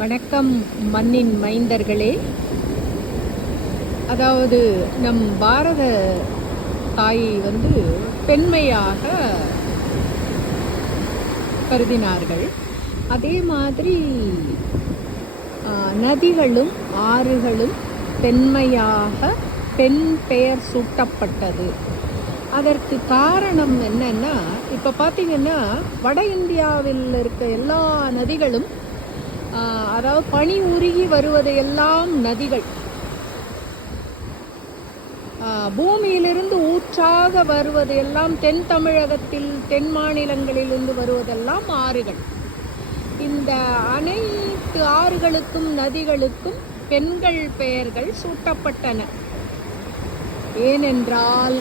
வணக்கம் மண்ணின் மைந்தர்களே. அதாவது நம் பாரத தாயை பெண்மையாக கருதினார்கள். அதே மாதிரி நதிகளும் ஆறுகளும் பெண்மையாக பெண் பெயர் சூட்டப்பட்டது. அதற்கு காரணம் என்னன்னா, இப்போ பார்த்தீங்கன்னா வட இந்தியாவில் இருக்க எல்லா நதிகளும் அதாவது பனி உருகி வருவதையெல்லாம் நதிகள், பூமியிலிருந்து ஊற்றாக வருவதெல்லாம் தென் தமிழகத்தில் தென் மாநிலங்களிலிருந்து வருவதெல்லாம் ஆறுகள். இந்த அனைத்து ஆறுகளுக்கும் நதிகளுக்கும் பெண்கள் பெயர்கள் சூட்டப்பட்டன. ஏனென்றால்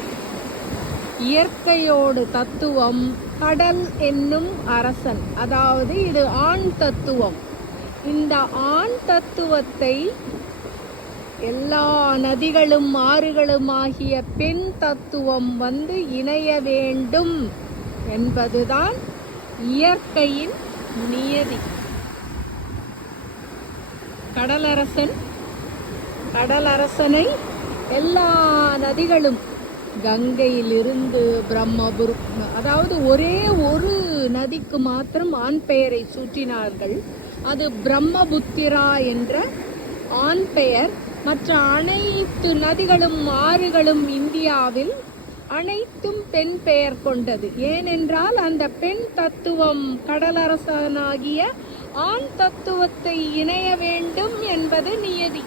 இயற்கையோடு தத்துவம் கடல் என்னும் அரசன், அதாவது இது ஆண் தத்துவம். இந்த ஆண் தத்துவத்தை எல்லா நதிகளும் ஆறுகளும் ஆகிய பெண் தத்துவம் இணைய வேண்டும் என்பதுதான் இயற்கையின் நியதி. கடலரசனை எல்லா நதிகளும் கங்கையிலிருந்து அதாவது ஒரே ஒரு நதிக்கு மாத்திரம் ஆண் பெயரை சூட்டினார்கள். அது பிரம்மபுத்திரா என்ற ஆண் பெயர். மற்ற அனைத்து நதிகளும் ஆறுகளும் இந்தியாவில் அனைத்தும் பெண் பெயர் கொண்டது. ஏனென்றால் அந்த பெண் தத்துவம் கடலரசனாகிய ஆண் தத்துவத்தை இணைய வேண்டும் என்பது நியதி.